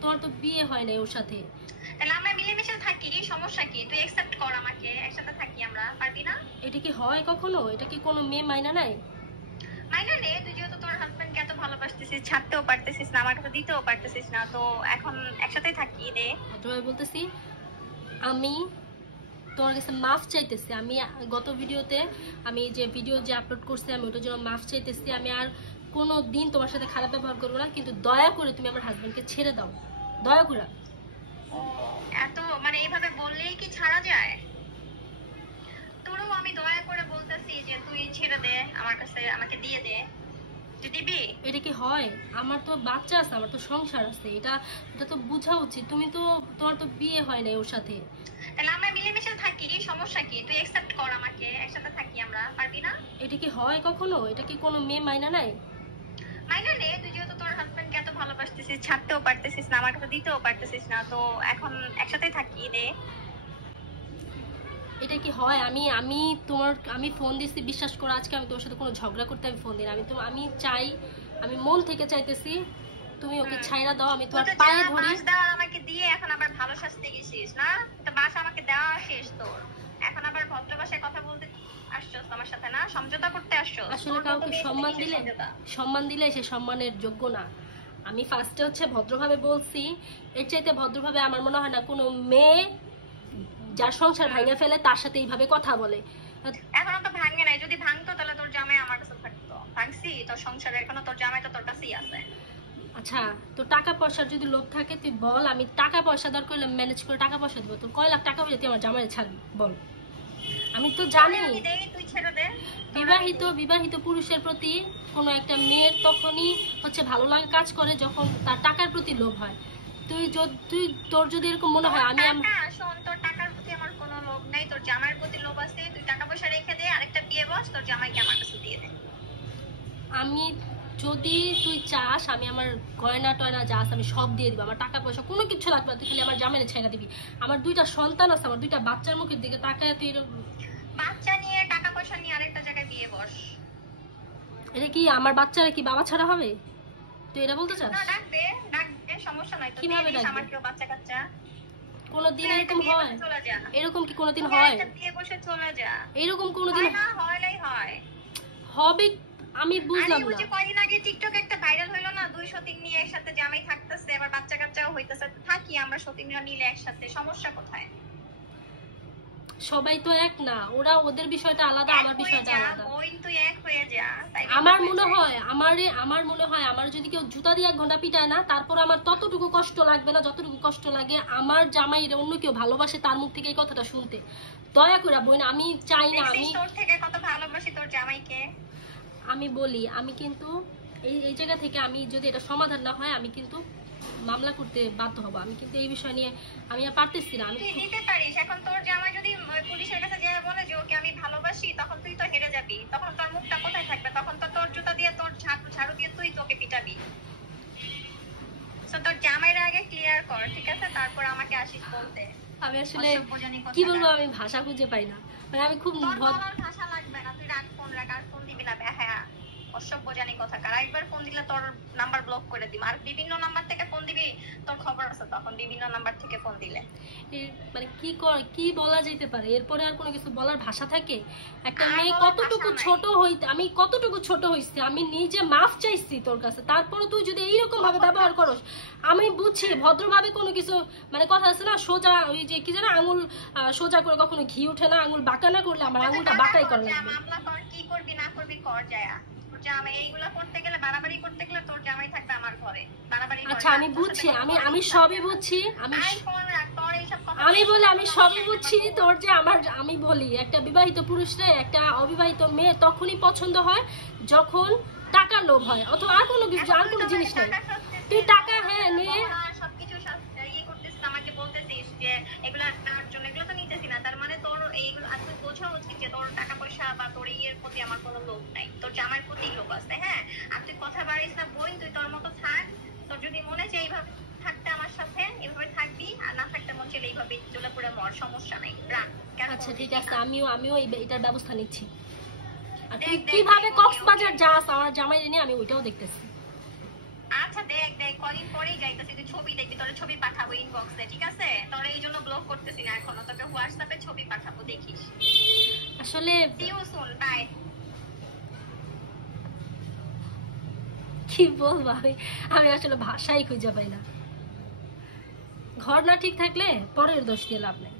তোমার তো বিয়ে হয় নাই ওর সাথে। তাহলে আমরা মিলেমিশে থাকি, সমস্যা কি? তুই অ্যাকসেপ্ট কর আমাকে, একসাথে থাকি আমরা, পারবি না? এটা কি হয় কখনো? এটা কি কোনো মেয়ে মাইনা নাই? মাইনা নে, তুই যেহেতু তোর হাজবেন্ডকে এত ভালোবাসতেছিস, ছাড়তেও পারতেছিস না, আমার কাছে দিতেও পারতেছিস না, তো এখন একসাথে থাকি রে। ভদ্রভাবে বলতেছি, আমি তোমার কাছে মাফ চাইতেছি। আমি গত ভিডিওতে আমি যে ভিডিও যে আপলোড করছি আমি ওটার জন্য মাফ চাইতেছি। আমি আর কোনো দিন তোমার সাথে খারাপ ব্যবহার করবো না, কিন্তু দয়া করে তুমি আমার হাজবেন্ডকে ছেড়ে দাও, দয়া করে। এত মানে এইভাবে বললেই কি ছাড়া যায়? তোরও আমি দয়া করে বলতেছি যে তুই ছেড়ে দে, আমার কাছে আমাকে দিয়ে দে। তুই দিবি? এটা কি হয়? আমার তো বাচ্চা আছে, আমার তো সংসার আছে, এটা এটা তো বোঝা উচিত। তুমি তো, তোমার তো বিয়ে হয় নাই ওর সাথে। তাহলে আমরা মিলেমিশে থাকি, সমস্যা কি? তুই অ্যাকসেপ্ট কর আমাকে, একসাথে থাকি আমরা, পারবি না? এটা কি হয় কখনো? এটা কি কোনো মেয়ে মাইনা নাই? মাইনা নে, তুই যেহেতু তোর হাজবেন্ডকে এত ভালোবাসতেছিস, ছাড়তেও পারতেছিস না, আমার কাছে দিতেও পারতেছিস না, তো এখন একসাথে থাকি রে। এটা কি হয়? আমি তোমার আমি ফোন দিছি বিশ্বাস করো, আজকে আমি তোমার সাথে কোনো ঝগড়া করতে আমি ফোন দিই না। আমি চাই, আমি মন থেকে চাইতেছি তুমি ওকে ছাইরা দাও। আমি তোমার পায়ে ধরি। আমাকে দিয়ে এখন আবার ভালো সাজতে গেছিস না? তো বাস আমাকে দেওয়া শেষ তোর, এখন আবার ভদ্র ভাষায় কথা বলতে আসছস আমার সাথে, না সমঝোতা করতে আসছস? আসলে কাউকে সম্মান দিলে সে সম্মানের যোগ্য না। আমি ফার্স্টে হচ্ছে ভদ্রভাবে বলছি, এর চাইতে ভদ্রভাবে আমার মনে হয় না কোনো মেয়ে যার সংসার ভাঙে ফেলে তার সাথে এইভাবে কথা বলে। এখনো তো ভাঙে নাই, যদি ভাঙতো তাহলে তোর জামাই আমার কাছে থাকতো। ভাঙছি তোর সংসারে, এখনো তোর জামাই তো তোর কাছেই আছে। আচ্ছা, তো টাকা পয়সার যদি লোভ থাকে তুই বল, আমি টাকা পয়সা দর করলে ম্যানেজ করে টাকা পয়সা দিব। তোর কয় লাখ টাকা হলে তুই আমার জামাই ছাড়বি বল? আমি তো জানি তুই ছেড়ে দে। বিবাহিত পুরুষের প্রতি কোনো একটা মেয়ের তখনই হচ্ছে ভালো লাগা কাজ করে যখন তার টাকার প্রতি লোভ হয়। তোর যদি এরকম মনে হয় আমি শোন, তোর টাকার প্রতি আমার কোনো লোভ নাই, তোর জামাইয়ের প্রতি লোভ আছে। তুই টাকা পয়সা রেখে দে, আরেকটা বিয়ে বস, তোর জামাইকে আমার কাছে দিয়ে দে। আমি যদি তুই চাস আমি আমার গয়না টয়না যা আছে আমি সব দিয়ে দিব, আমার টাকা পয়সা কোনো কিছু লাগবে না, তুই খালি আমার জামাইরে ছেড়ে দিবি। আমার দুইটা সন্তান আছে, আমার দুইটা বাচ্চার মুখের দিকে তাকায় তুই বাচ্চা নিয়ে টাকা পয়সা নিয়ে আরেকটা জায়গায় বিয়ে বস। এটা কি আমার বাচ্চারা কি বাবা ছাড়া হবে? তুই এটা বলতে চাস? না, ডাকবে সমস্যা নাই তো। কিভাবে ডাকবে? আমার কেউ বাচ্চা কাচ্চা কোনদিন এরকম হয়? এরকম কি কোনদিন হয়? বিয়ে বসে চলে যা। এরকম কোনদিন হয় হবে? আমি বুঝলাম না। কয়দিন আগে টিকটক একটা ভাইরাল হইলো না, 2 সতীন নিয়ে একসাথে জামাই থাকতেছে, আবার বাচ্চা কাচ্চাও হইতেছে। থাকি আমরা সতীনরা মিলে একসাথে, সমস্যা কোথায়? সবাই তো এক না, ওরা ওদের বিষয়টা আলাদা, আমার বিষয়টা আলাদা। তুই এক হয়ে যা। আমার মনে হয় আমার যদি কেউ জুতা দিয়ে 1 ঘন্টা পিটায় না, তারপর আমার ততটুকু কষ্ট লাগবে না যতটুকু কষ্ট লাগে আমার জামাইরে অন্য কেউ ভালোবাসে তার মুখ থেকে এই কথাটা শুনতে। দয়া করে বোন, আমি চাই না। আমি তোর থেকে কত ভালোবাসি তোর জামাইকে। আমি বলি, আমি কিন্তু এই জায়গা থেকে আমি যদি এটা সমাধান না হয় আমি কিন্তু মামলা করতে বাধ্য হব। আমি কিন্তু এই বিষয় নিয়ে আমি আর পারতেছি না। তুই দিতে পারিস, এখন তোর জামাই যদি পুলিশের কাছে যায় বলে যে ওকে আমি ভালোবাসি, তখন তুই তো হেরে যাবি। তখন তোর মুখটা কোথায় থাকবে? তখন তো তোর জুতা দিয়ে, তোর ঝাড়ু দিয়ে তুই তোকে পিটাবি। তোর জামাইরা আগে ক্লিয়ার কর, ঠিক আছে? তারপর আমাকে আসিস বলতে। আমি আসলে কি বলবো, আমি ভাষা খুঁজে পাই না। মানে আমি খুব ভাষা লাগবে না, তুই রাখ, ফোন রাখ, আর ফোন দিবি না। হ্যাঁ, অসভ্য জানি কথাকার। একবার ফোন দিলে তোর নাম্বার ব্লক করে দিবি, আর বিভিন্ন নাম্বার থেকে ফোন দিবি, তোর খবর আছে তখন। বিভিন্ন নাম্বার থেকে ফোন দিলে মানে কি বলা যেতে পারে? এরপরে আর কোনো কিছু বলার ভাষা থাকে? একটা মেয়ে কতটুকু ছোট হইতে, আমি কতটুকু ছোট হইছি, আমি নিজে মাফ চাইছি তোর কাছে, তারপরে তুই যদি এইরকম ভাবে ব্যবহার করস, আমি বুঝছি ভদ্রভাবে কোনো কিছু, মানে কথা আছে না, সোজা ওই যে কি জানো, আঙুল সোজা করে কখনো ঘি উঠে না, আঙুল বাঁকা না করলে আমার আঙুলটা বাঁকাই করা লাগবে। মামলা কর, কি করবি না করবি কর যায়। জামাই এইগুলা করতে গেলে, বাড়াবাড়ি করতে গেলে তোর জামাই থাকবে আমার ঘরে। বাড়াবাড়ি আচ্ছা আমি বুঝছি, আমি সবই বুঝছি, আমি বলি আমি সবই বুঝছি তোর যে আমি বলি একটা বিবাহিত পুরুষরে একটা অবিবাহিত মেয়ে তখনই পছন্দ হয় যখন টাকার লোভ হয়, অথবা আর কোনো কিছু, আর কোনো জিনিস নেই। তুই টাকা নিয়ে সবকিছু ইয়ে করতেছিস, আমাকে বলতেছিস যে এগুলা তার জন্য, এগুলো তো নিতেছি না। তার মানে তোর এইগুলো তুই বোঝা উচিত যে তোর টাকা পয়সা বা তোর ইয়ের প্রতি আমার কোনো লোভ নাই, তোর জামার প্রতি লোভ আছে। হ্যাঁ, আর তুই কথা বাড়িস না বোন, তুই তোর মতো থাক। তোর যদি মনে চাই এইভাবে থাকতে আমার সাথে, এভাবে থাকবি, আর না থাকতে মন চাইলে এইভাবে চলে পড়ে মর, সমস্যা নাই। আচ্ছা ঠিক আছে, আমিও এটার ব্যবস্থা নিচ্ছি। আর তুই কিভাবে কক্সবাজার যাস আমার জামাই নিয়ে, আমি ওইটাও দেখতেছি। আচ্ছা দেখ, কদিন পরেই যাইতেছি। ছবি দেখবি, তোর ছবি পাঠাবো ইনবক্সে, ঠিক আছে? তোর এই জন্য ব্লক করতেছি না এখনো, তোকে হোয়াটসঅ্যাপে ছবি পাঠাবো, দেখিস। আসলে সি ইউ সুন, বাই। কি বলবো আমি, আমি আসলে ভাষাই খুঁজে পাই না। ঘর না ঠিক থাকলে পরের দোষ দিয়ে লাভ নেই।